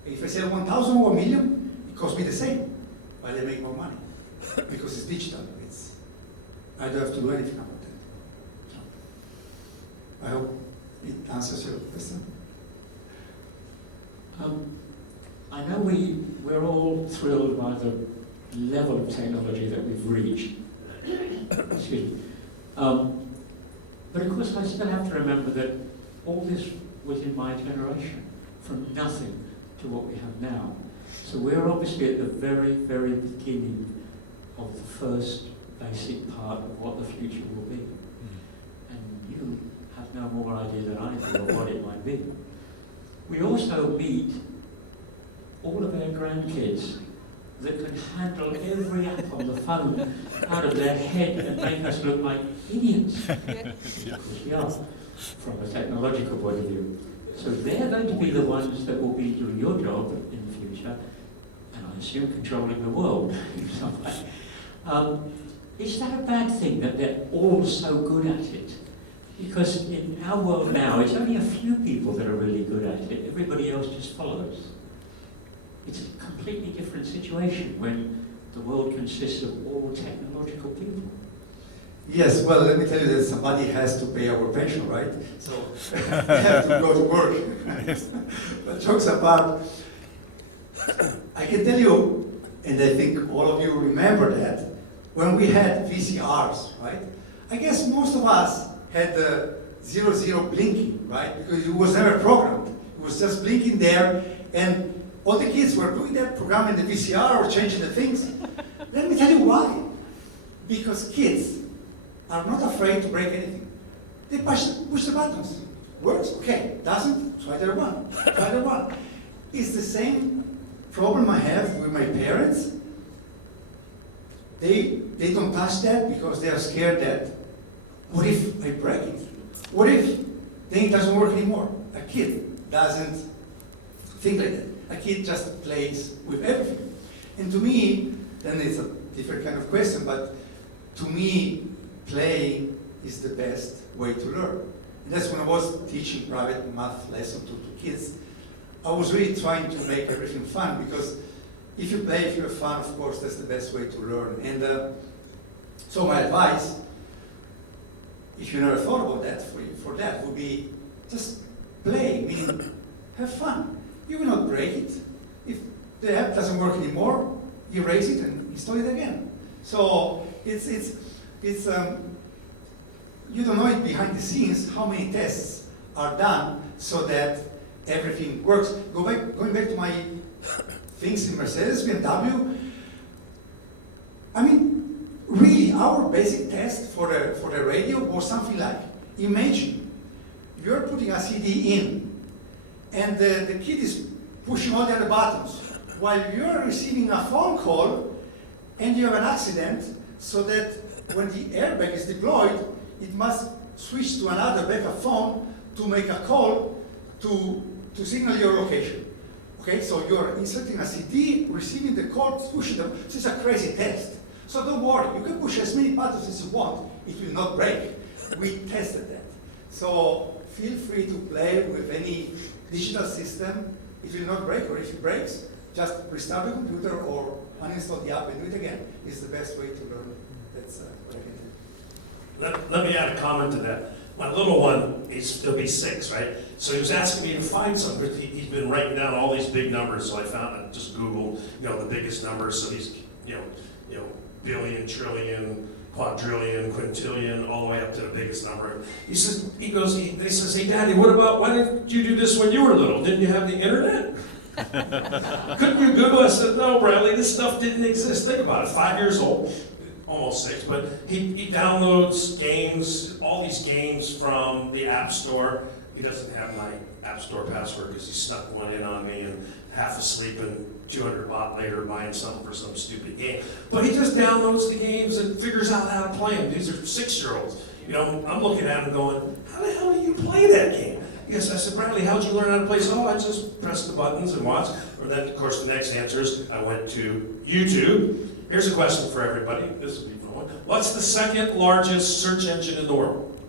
if I sell 1,000 or 1 million, it costs me the same, while I make more money, because it's digital. I don't have to do anything about that. I hope it answers your question. I know we're all thrilled by the level of technology that we've reached. Excuse me. But of course I still have to remember that all this was in my generation, from nothing to what we have now. So we're obviously at the very, very beginning of the first basic part of what the future will be. And you have no more idea than I do of what it might be. We also meet all of our grandkids that can handle every app on the phone out of their head and make us look like idiots. Because we are, from a technological point of view. So they're going to be the ones that will be doing your job in the future, and I assume controlling the world in some way. Is that a bad thing that they're all so good at it? Because in our world now, it's only a few people that are really good at it. Everybody else just follows. It's a completely different situation when the world consists of all technological people. Yes, well, let me tell you that somebody has to pay our pension, right? So we have to go to work. But jokes apart, I can tell you, and I think all of you remember that, when we had VCRs, right? I guess most of us had the 00 blinking, right? Because it was never programmed. It was just blinking there, and all the kids were doing that, programming the VCR or changing the things. Let me tell you why. Because kids are not afraid to break anything. They push the buttons. Works? Okay. Doesn't? Try the one. Try the one. It's the same problem I have with my parents. They don't touch that because they are scared that, what if I break it? What if then it doesn't work anymore? A kid doesn't think like that. A kid just plays with everything. And to me, then it's a different kind of question, but to me, play is the best way to learn. And that's when I was teaching private math lesson to kids. I was really trying to make everything fun, because if you play, if you have fun, of course, that's the best way to learn. And so my advice, if you never thought about that, for that would be just play, meaning have fun. You will not break it. If the app doesn't work anymore, erase it and install it again. So it's you don't know it behind the scenes how many tests are done so that everything works. Going back to my things in Mercedes, BMW. I mean, really, our basic test for the radio was something like: imagine you're putting a CD in, and the kid is pushing all the other buttons while you're receiving a phone call, and you have an accident, so that when the airbag is deployed, it must switch to another backup phone to make a call to signal your location. Okay, so you're inserting a CD, receiving the call, pushing them. So it's a crazy test. So don't worry, you can push as many buttons as you want. It will not break. We tested that. So feel free to play with any digital system. It will not break, or if it breaks, just restart the computer or uninstall the app and do it again. It's the best way to learn. That's what I can do. Let me add a comment to that. My little one, he'll be 6, right? So he was asking me to find something. He's been writing down all these big numbers, so I found it, just Googled, the biggest numbers. So he's, billion, trillion, quadrillion, quintillion, all the way up to the biggest number. He says, he says, hey, Daddy, why didn't you do this when you were little? Didn't you have the internet? Couldn't you Google? I said, no, Bradley, this stuff didn't exist. Think about it, 5 years old. Almost 6, but he downloads games, all these games from the App Store. He doesn't have my App Store password because he snuck one in on me and half asleep and 200 baht later buying something for some stupid game. But he just downloads the games and figures out how to play them. These are 6-year-olds. I'm looking at him going, how the hell do you play that game? Yes, I said, Bradley, how'd you learn how to play? So I just press the buttons and watch. Or then, of course, the next answer is I went to YouTube. Here's a question for everybody. This will be fun. What's the second largest search engine in the world?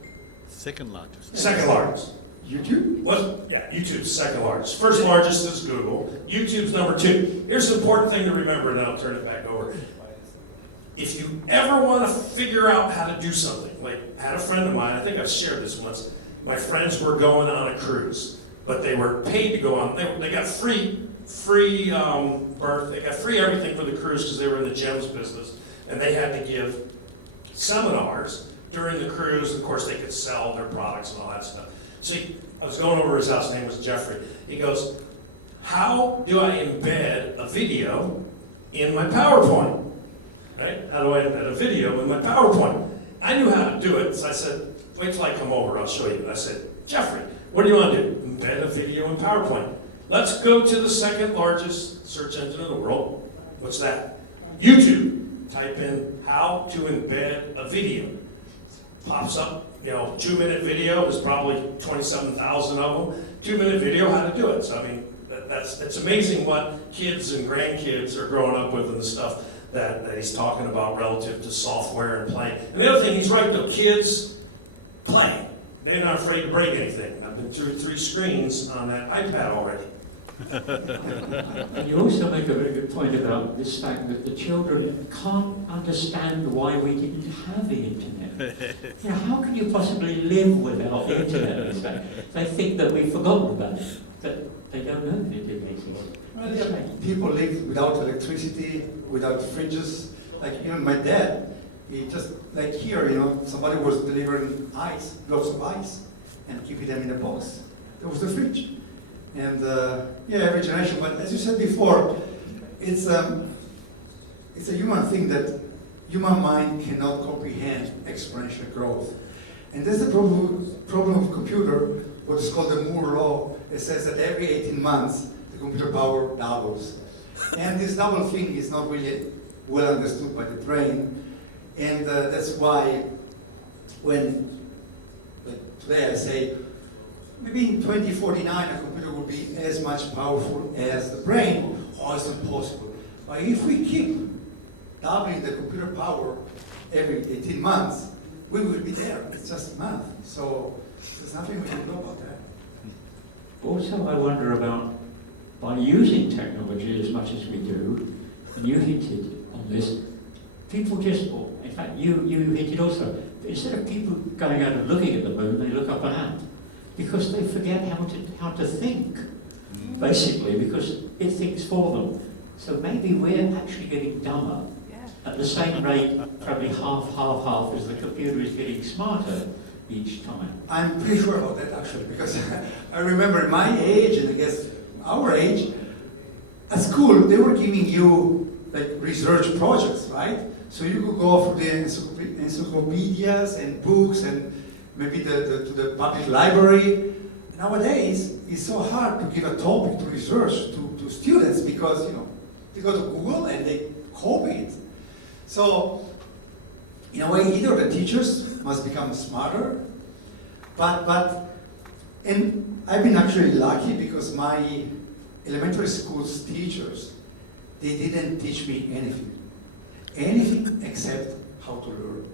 Second largest. Second largest. YouTube? Yeah, YouTube's second largest. First largest is Google. YouTube's number 2. Here's the important thing to remember, and then I'll turn it back over. If you ever want to figure out how to do something, like I had a friend of mine, I think I've shared this once. My friends were going on a cruise, but they were paid to go on. They got free berth. They got free everything for the cruise because they were in the gems business, and they had to give seminars during the cruise. Of course, they could sell their products and all that stuff. So I was going over his house. His name was Jeffrey. He goes, "How do I embed a video in my PowerPoint? Right? How do I embed a video in my PowerPoint?" I knew how to do it, so I said, "Wait till I come over. I'll show you." I said, "Jeffrey, what do you want to do? embed a video in PowerPoint. Let's go to the second largest search engine in the world. What's that? YouTube. Type in how to embed a video. Pops up, 2-minute video. There's probably 27,000 of them. 2-minute video, how to do it. So I mean, it's amazing what kids and grandkids are growing up with and the stuff that he's talking about relative to software and playing. And the other thing, he's right though, kids play. They're not afraid to break anything. I've been through 3 screens on that iPad already. And you also make a very good point about this fact that the children can't understand why we didn't have the internet. How can you possibly live without the internet? They think that we've forgotten about it, but they don't know that it didn't exist. Well, yeah, people live without electricity, without fridges. Like even my dad, he just, like here, somebody was delivering ice, blocks of ice, and keeping them in a box. There was the fridge. And every generation, but as you said before, it's a human thing that human mind cannot comprehend exponential growth. And that's the problem of computer, what is called the Moore law. It says that every 18 months, the computer power doubles. And this double thing is not really well understood by the brain. And that's why when today I say, maybe in 2049 a computer will be as much powerful as the brain, or it's impossible. But if we keep doubling the computer power every 18 months, we will be there. It's just math. So there's nothing we can do about that. Also, I wonder about, by using technology as much as we do, and you hinted on this, people just, in fact, you hinted also, instead of people going out and looking at the moon, they look up an ant. Because they forget how to think, basically, because it thinks for them. So maybe we're actually getting dumber at the same rate, probably half, as the computer is getting smarter each time. I'm pretty sure about that actually, because I remember my age, and I guess our age, at school they were giving you like research projects, right? So you could go for the encyclopedias and books and maybe to the public library. Nowadays, it's so hard to give a topic to research to students because they go to Google and they copy it. So, in a way, either the teachers must become smarter, and I've been actually lucky because my elementary school's teachers, they didn't teach me anything except how to learn.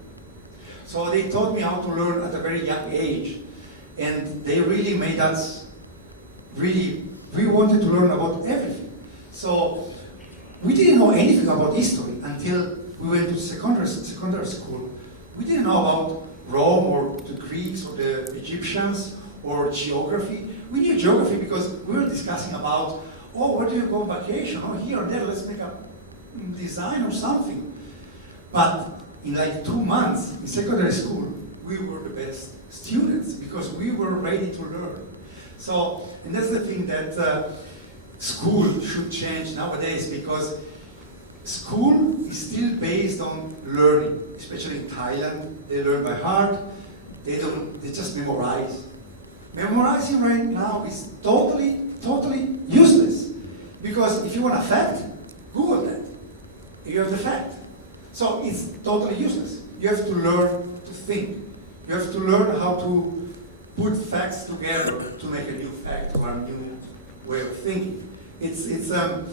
So they taught me how to learn at a very young age. And they really made us we wanted to learn about everything. So we didn't know anything about history until we went to secondary school. We didn't know about Rome or the Greeks or the Egyptians or geography. We knew geography because we were discussing about, where do you go on vacation? Here or there, let's make a design or something. But in like 2 months in secondary school, we were the best students because we were ready to learn. So, and that's the thing that school should change nowadays because school is still based on learning, especially in Thailand. They learn by heart, they just memorize. Memorizing right now is totally useless because if you want a fact, Google that. You have the fact. So it's totally useless. You have to learn to think. You have to learn how to put facts together to make a new fact or a new way of thinking. It's a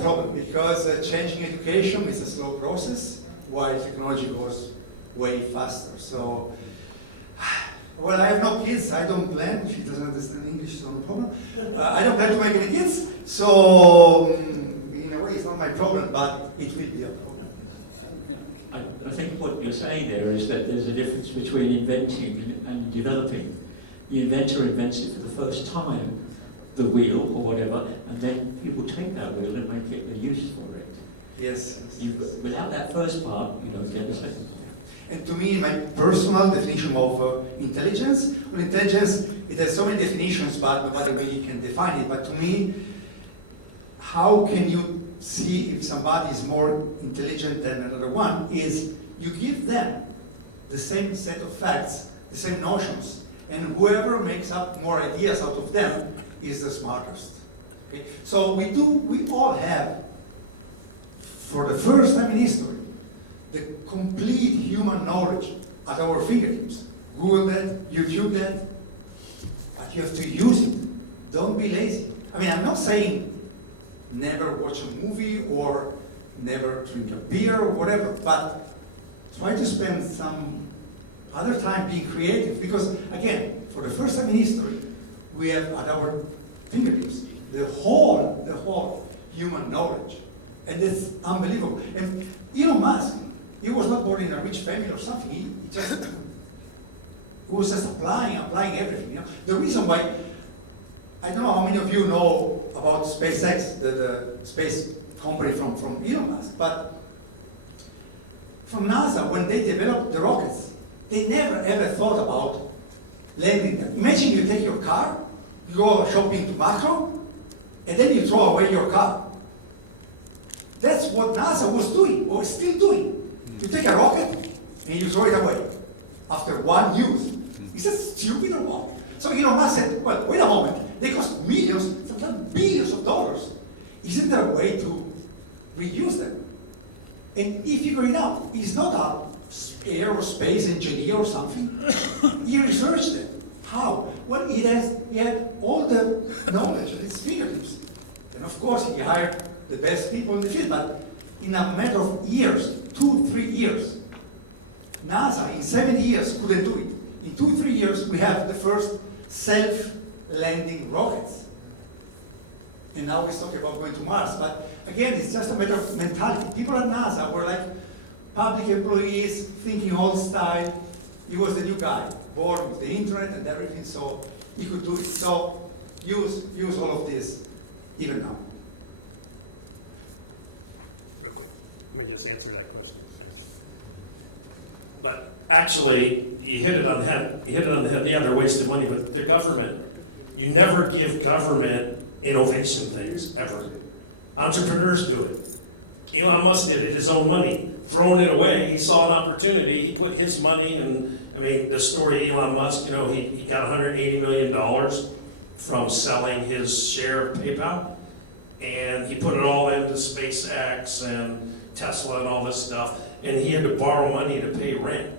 problem because changing education is a slow process while technology goes way faster. So, well, I have no kids. I don't plan. She doesn't understand English, so no problem. I don't plan to make any kids. So, in a way, it's not my problem, but it will be a problem. I think what you're saying there is that there's a difference between inventing and developing. The inventor invents it for the first time, the wheel or whatever, and then people take that wheel and make it a use for it. Yes. Without that first part, you don't get the second part. And to me, my personal definition of intelligence, well, intelligence, it has so many definitions, but nobody really can define it. But to me, how can you see if somebody is more intelligent than another one is you give them the same set of facts, the same notions, and whoever makes up more ideas out of them is the smartest. Okay? So we all have, for the first time in history, the complete human knowledge at our fingertips. Google that, YouTube that, but you have to use it. Don't be lazy. I mean, I'm not saying never watch a movie or never drink a beer or whatever, but try to spend some other time being creative, because again, for the first time in history, we have at our fingertips the whole human knowledge. And it's unbelievable. And Elon Musk, he was not born in a rich family or something. He was just applying everything. You know? The reason why, I don't know how many of you know about SpaceX, the space company from Elon Musk, but from NASA, when they developed the rockets, they never ever thought about landing them. Imagine you take your car, you go shopping to Macro, and then you throw away your car. That's what NASA was doing, or still doing. You take a rocket, and you throw it away after one use. Is that stupid or what? So Elon Musk said, well, wait a moment, they cost millions, sometimes billions of dollars. Isn't there a way to reuse them? And he figured it out. He's not a aerospace engineer or something. He researched it. How? Well, he had all the knowledge at his fingertips. And of course, he hired the best people in the field, but in a matter of years, 2-3 years, NASA in 7 years couldn't do it. In 2-3 years, we have the first self-landing rockets. And now we're talking about going to Mars. But again, it's just a matter of mentality. People at NASA were like public employees, thinking old style. He was the new guy, born with the internet and everything, so he could do it. So use all of this even now. Let me just answer that question. But actually, you hit it on the head. You hit it on the head. Yeah, they're wasting money, but the government, you never give government innovation things, ever. Entrepreneurs do it. Elon Musk did it, his own money. Throwing it away, he saw an opportunity, he put his money, and I mean, the story of Elon Musk, you know, he got $180 million from selling his share of PayPal, and he put it all into SpaceX and Tesla and all this stuff, and he had to borrow money to pay rent.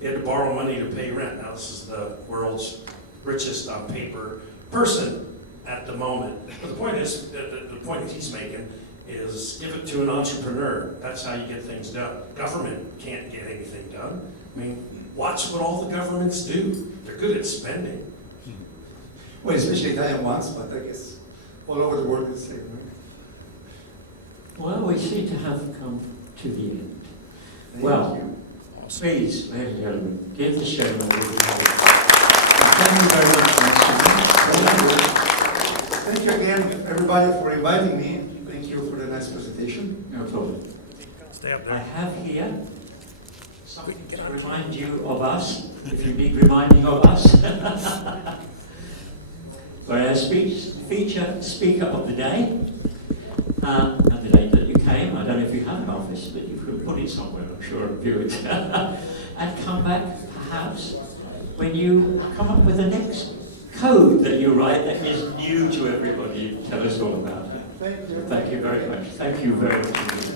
He had to borrow money to pay rent. Now, this is the world's richest on paper person at the moment. But the point is, the point he's making is give it to an entrepreneur. That's how you get things done. Government can't get anything done. I mean, watch what all the governments do. They're good at spending. Well, especially Italian ones, but I guess all over the world is the same, right? Well, we seem to have come to the end. Thank Well, you. please, ladies and gentlemen, give the showman a little hand. Thank you very much, Mr. Thank you again, everybody, for inviting me. Thank you for the nice presentation. No problem. Stay up I there. have here something to remind you of us, if you need reminding of us. For our feature speaker of the day, and the day that you came, I don't know if you have an office, but you could put it somewhere, I'm sure, and view it. And come back, perhaps, when you come up with the next code that you write that is new to everybody. Tell us all about it. Thank you. Thank you very much. Thank you very much.